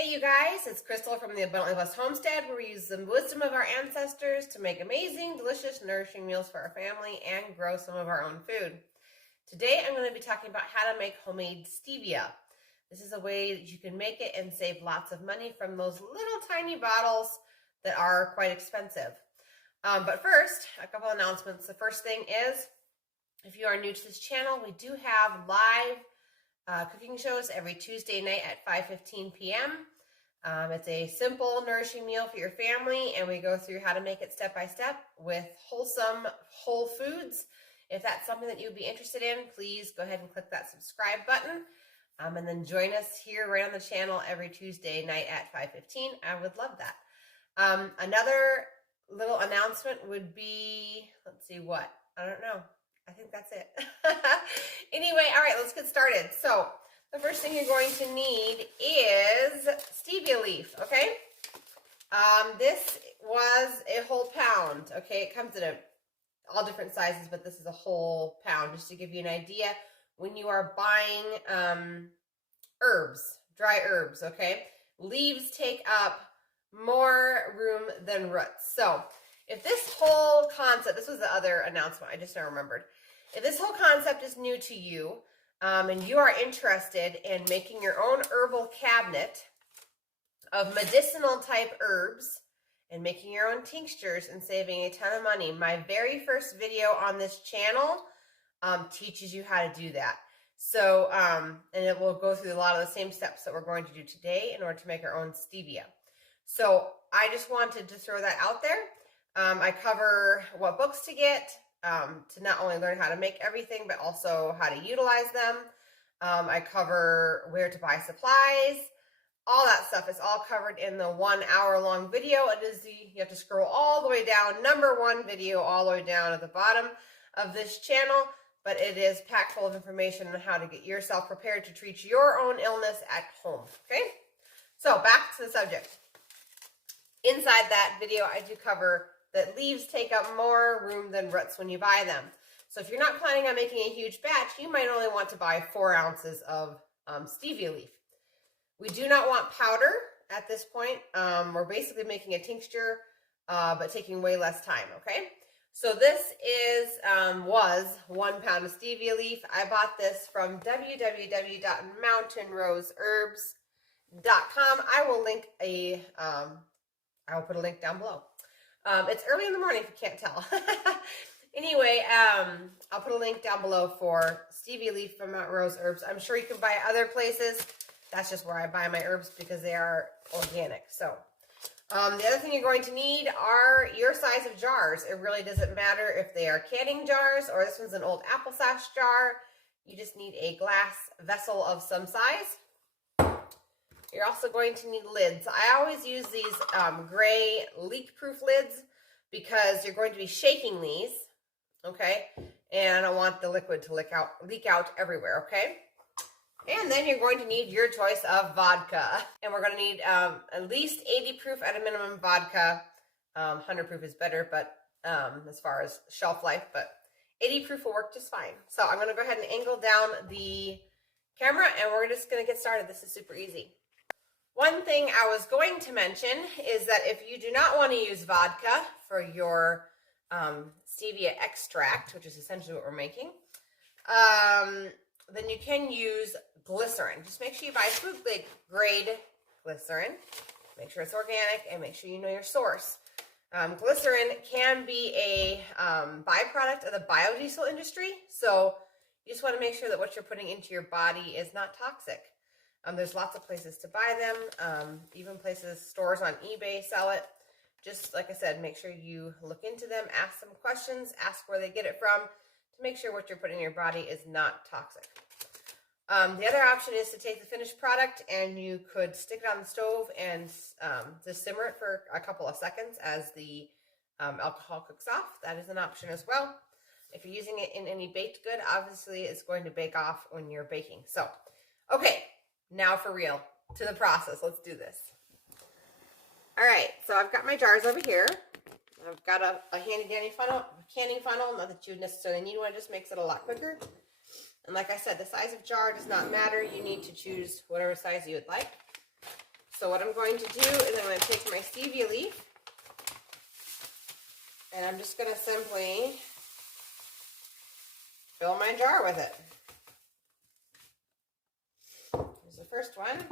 Hey you guys, it's Crystal from the Abundantly Blessed Homestead, where we use the wisdom of our ancestors to make amazing, delicious, nourishing meals for our family and grow some of our own food. Today I'm going to be talking about how to make homemade stevia. This is a way that you can make it and save lots of money from those little tiny bottles that are quite expensive. But first, a couple announcements. The first thing is, if you are new to this channel, we do have live cooking shows every Tuesday night at 5:15 p.m. It's a simple, nourishing meal for your family, and we go through how to make it step by step with wholesome, whole foods. If that's something that you'd be interested in, please go ahead and click that subscribe button, and then join us here right on the channel every Tuesday night at 5:15. I would love that. Another little announcement would be, let's see what, I don't know. I think that's it. Anyway, all right, let's get started. So the first thing you're going to need is stevia leaf, okay? This was a whole pound, okay? It comes in all different sizes, but this is a whole pound, just to give you an idea. When you are buying herbs, dry herbs, okay? Leaves take up more room than roots. So if this whole concept, this was the other announcement, I just now remembered. If this whole concept is new to you, and you are interested in making your own herbal cabinet of medicinal type herbs and making your own tinctures and saving a ton of money, my very first video on this channel teaches you how to do that. So, and it will go through a lot of the same steps that we're going to do today in order to make our own stevia. So I just wanted to throw that out there. I cover what books to get, to not only learn how to make everything, but also how to utilize them. I cover where to buy supplies, all that stuff is all covered in the 1 hour long video. It is you have to scroll all the way down, #1 video all the way down at the bottom of this channel, but it is packed full of information on how to get yourself prepared to treat your own illness at home, okay? So back to the subject. Inside that video, I do cover that leaves take up more room than roots when you buy them. So if you're not planning on making a huge batch, you might only want to buy 4 ounces of stevia leaf. We do not want powder at this point. We're basically making a tincture, but taking way less time, okay? So this was 1 pound of stevia leaf. I bought this from www.mountainroseherbs.com. I will put a link down below. It's early in the morning if you can't tell. Anyway, I'll put a link down below for stevia leaf from Mountain Rose Herbs. I'm sure you can buy other places. That's just where I buy my herbs because they are organic. So the other thing you're going to need are your size of jars. It really doesn't matter if they are canning jars or this one's an old applesauce jar. You just need a glass vessel of some size. You're also going to need lids. I always use these gray leak-proof lids because you're going to be shaking these, okay? And I don't want the liquid to leak out everywhere, okay? And then you're going to need your choice of vodka. And we're going to need at least 80 proof at a minimum vodka. 100 proof is better, but as far as shelf life, but 80 proof will work just fine. So I'm going to go ahead and angle down the camera, and we're just going to get started. This is super easy. One thing I was going to mention is that if you do not want to use vodka for your stevia extract, which is essentially what we're making, then you can use glycerin. Just make sure you buy food grade glycerin. Make sure it's organic and make sure you know your source. Glycerin can be a byproduct of the biodiesel industry, so you just want to make sure that what you're putting into your body is not toxic. There's lots of places to buy them, even stores on eBay sell it. Just like I said, make sure you look into them, ask them questions, ask where they get it from to make sure what you're putting in your body is not toxic. The other option is to take the finished product and you could stick it on the stove and just simmer it for a couple of seconds as the alcohol cooks off. That is an option as well. If you're using it in any baked good, obviously it's going to bake off when you're baking. So, okay. Now for real, to the process. Let's do this. All right, so I've got my jars over here. I've got a handy dandy canning funnel. Not that you would necessarily need one, it just makes it a lot quicker. And like I said, the size of jar does not matter. You need to choose whatever size you would like. So what I'm going to do is I'm going to take my stevia leaf, and I'm just going to simply fill my jar with it. Here's the first one.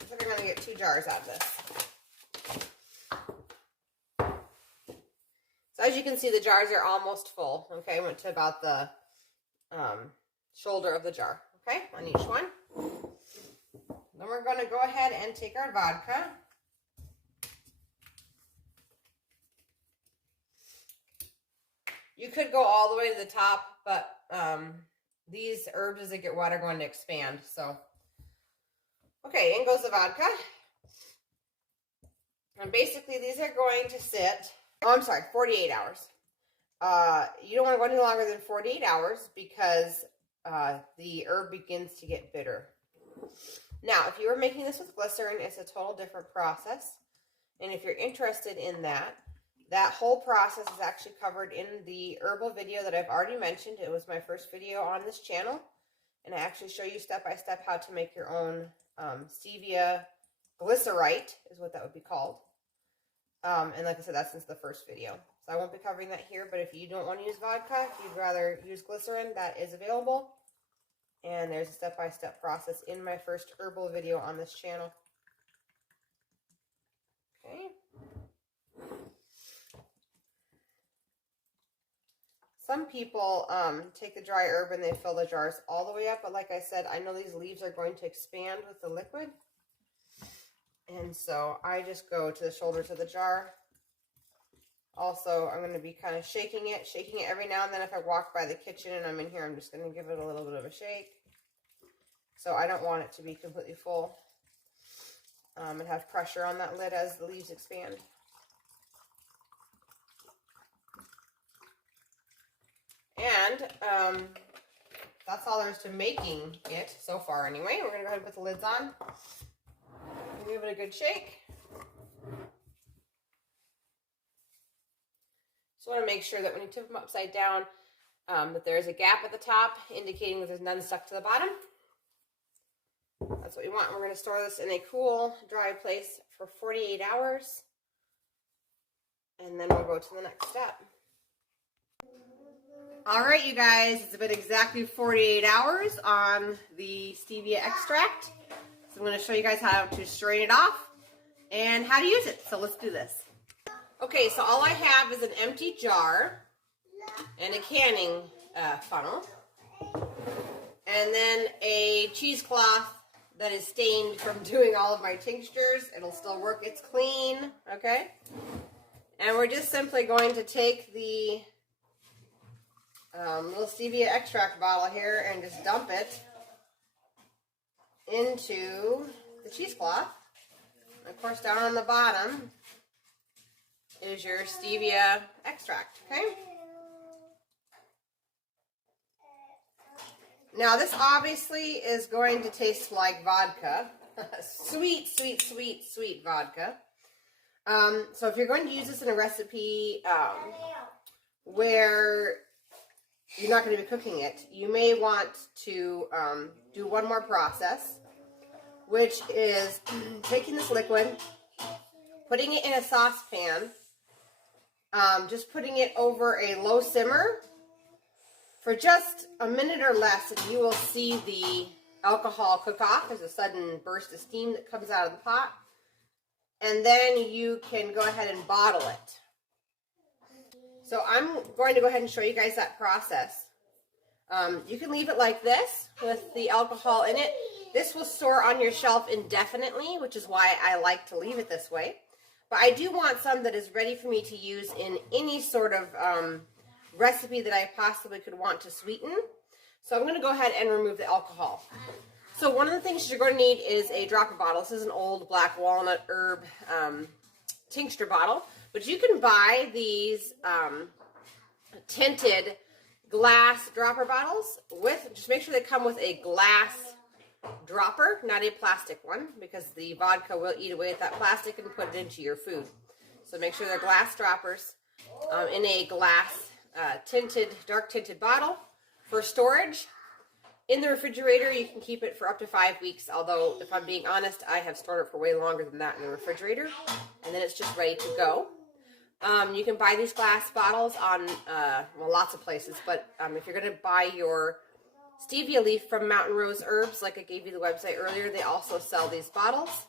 I think I'm going to get 2 jars out of this. So as you can see, the jars are almost full. Okay, I went to about the shoulder of the jar. Okay, on each one. Then we're going to go ahead and take our vodka. You could go all the way to the top, but these herbs, as they get wet, are going to expand. So, okay, in goes the vodka. And basically, these are going to sit, 48 hours. You don't want to go any longer than 48 hours because the herb begins to get bitter. Now, if you were making this with glycerin, it's a total different process. And if you're interested in that, that whole process is actually covered in the herbal video that I've already mentioned. It was my first video on this channel. And I actually show you step by step how to make your own stevia glycerite, is what that would be called. And like I said, that's since the first video. So I won't be covering that here, but if you don't want to use vodka, if you'd rather use glycerin, that is available. And there's a step-by-step process in my first herbal video on this channel. Okay. Some people take the dry herb and they fill the jars all the way up, but like I said, I know these leaves are going to expand with the liquid. And so I just go to the shoulders of the jar. Also, I'm going to be kind of shaking it every now and then. If I walk by the kitchen and I'm in here, I'm just going to give it a little bit of a shake. So I don't want it to be completely full and have pressure on that lid as the leaves expand. And that's all there is to making it so far anyway. We're going to go ahead and put the lids on. Give it a good shake. Just want to make sure that when you tip them upside down, that there is a gap at the top, indicating that there's none stuck to the bottom. That's what we want. We're going to store this in a cool, dry place for 48 hours. And then we'll go to the next step. All right, you guys, it's been exactly 48 hours on the stevia extract. So I'm going to show you guys how to strain it off and how to use it. So let's do this. Okay, so all I have is an empty jar and a canning funnel. And then a cheesecloth that is stained from doing all of my tinctures. It'll still work. It's clean, okay? And we're just simply going to take the little stevia extract bottle here and just dump it into the cheesecloth. Of course, down on the bottom is your stevia extract, okay? Now, this obviously is going to taste like vodka. Sweet, sweet, sweet, sweet vodka. So if you're going to use this in a recipe where you're not going to be cooking it, you may want to do one more process, which is taking this liquid, putting it in a saucepan, just putting it over a low simmer for just a minute or less, and you will see the alcohol cook off. There's a sudden burst of steam that comes out of the pot. And then you can go ahead and bottle it. So I'm going to go ahead and show you guys that process. You can leave it like this with the alcohol in it. This will store on your shelf indefinitely, which is why I like to leave it this way. But I do want some that is ready for me to use in any sort of recipe that I possibly could want to sweeten. So I'm going to go ahead and remove the alcohol. So one of the things you're going to need is a dropper bottle. This is an old black walnut herb tincture bottle. But you can buy these tinted glass dropper bottles with, just make sure they come with a glass dropper, not a plastic one, because the vodka will eat away at that plastic and put it into your food. So make sure they're glass droppers in a glass dark tinted bottle for storage. In the refrigerator, you can keep it for up to 5 weeks, although if I'm being honest, I have stored it for way longer than that in the refrigerator, and then it's just ready to go. You can buy these glass bottles on, lots of places, but if you're going to buy your stevia leaf from Mountain Rose Herbs, like I gave you the website earlier, they also sell these bottles.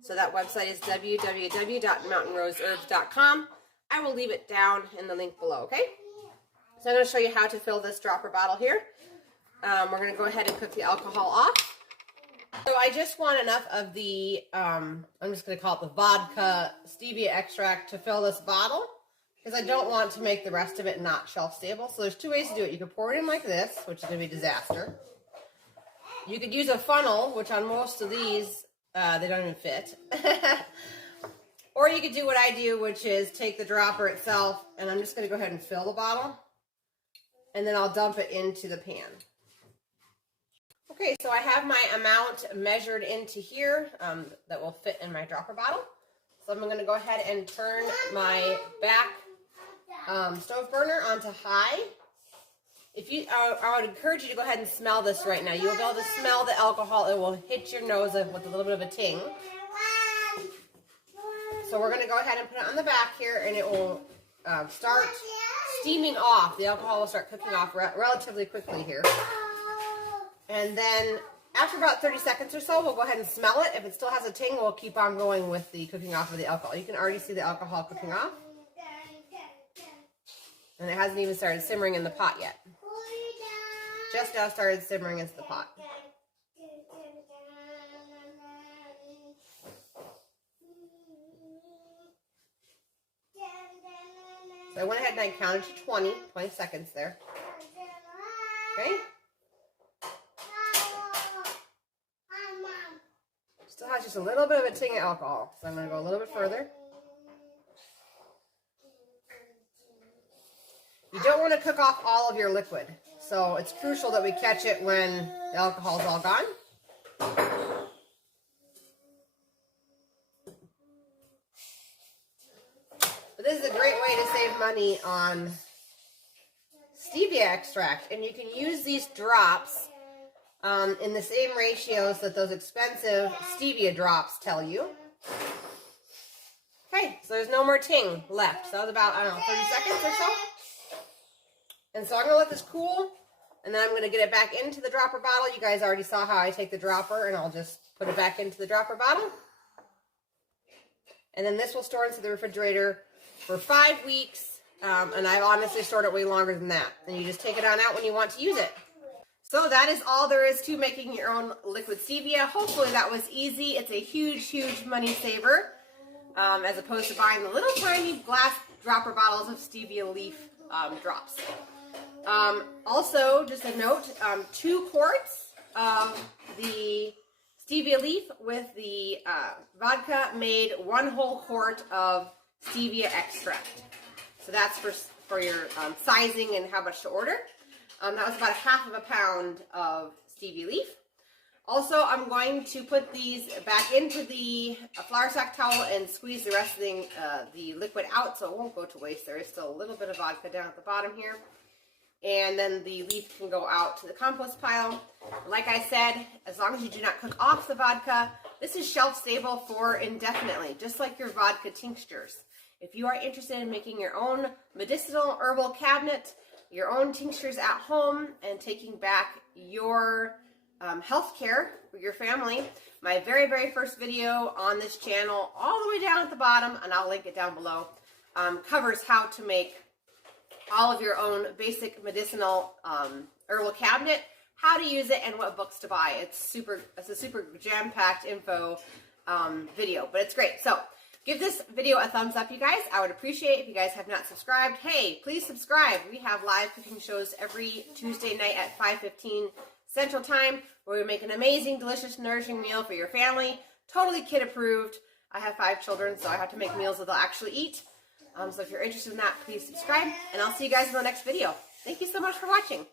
So that website is www.mountainroseherbs.com. I will leave it down in the link below, okay? So I'm going to show you how to fill this dropper bottle here. We're going to go ahead and cook the alcohol off. So I just want enough of the, I'm just going to call it the vodka stevia extract to fill this bottle, because I don't want to make the rest of it not shelf stable. So there's two ways to do it. You could pour it in like this, which is going to be a disaster. You could use a funnel, which on most of these, they don't even fit. Or you could do what I do, which is take the dropper itself, and I'm just going to go ahead and fill the bottle, and then I'll dump it into the pan. Okay, so I have my amount measured into here that will fit in my dropper bottle. So I'm going to go ahead and turn my back stove burner onto high. I would encourage you to go ahead and smell this right now. You'll be able to smell the alcohol. It will hit your nose with a little bit of a ting. So we're going to go ahead and put it on the back here, and it will start steaming off. The alcohol will start cooking off relatively quickly here. And then after about 30 seconds or so, we'll go ahead and smell it. If it still has a ting, we'll keep on going with the cooking off of the alcohol. You can already see the alcohol cooking off. And it hasn't even started simmering in the pot yet. Just now started simmering into the pot. So I went ahead and I counted to 20 seconds there. Okay? Still has just a little bit of a ting of alcohol, so I'm going to go a little bit further. You don't want to cook off all of your liquid, so it's crucial that we catch it when the alcohol is all gone. But this is a great way to save money on stevia extract, and you can use these drops in the same ratios that those expensive stevia drops tell you. Okay, so there's no more ting left. So that was about, 30 seconds or so. And so I'm going to let this cool, and then I'm going to get it back into the dropper bottle. You guys already saw how I take the dropper, and I'll just put it back into the dropper bottle. And then this will store into the refrigerator for 5 weeks, and I've honestly stored it way longer than that. And you just take it on out when you want to use it. So that is all there is to making your own liquid stevia. Hopefully that was easy. It's a huge, huge money saver, as opposed to buying the little tiny glass dropper bottles of stevia leaf drops. Also, just a note, 2 quarts of the stevia leaf with the vodka made 1 whole quart of stevia extract. So that's for your sizing and how much to order. That was about 1/2 pound of stevia leaf. Also, I'm going to put these back into the flour sack towel and squeeze the rest of the liquid out so it won't go to waste. There is still a little bit of vodka down at the bottom here. And then the leaf can go out to the compost pile. Like I said, as long as you do not cook off the vodka, this is shelf stable for indefinitely, just like your vodka tinctures. If you are interested in making your own medicinal herbal cabinet, your own tinctures at home, and taking back your health care for your family, my very, very first video on this channel, all the way down at the bottom, and I'll link it down below, covers how to make all of your own basic medicinal herbal cabinet, how to use it, and what books to buy. It's a super jam-packed info video, but it's great. So give this video a thumbs up, you guys. I would appreciate it if you guys have not subscribed. Hey, please subscribe. We have live cooking shows every Tuesday night at 5:15 Central Time, where we make an amazing, delicious, nourishing meal for your family. Totally kid approved. I have 5 children, so I have to make meals that they'll actually eat. So if you're interested in that, please subscribe, and I'll see you guys in the next video. Thank you so much for watching.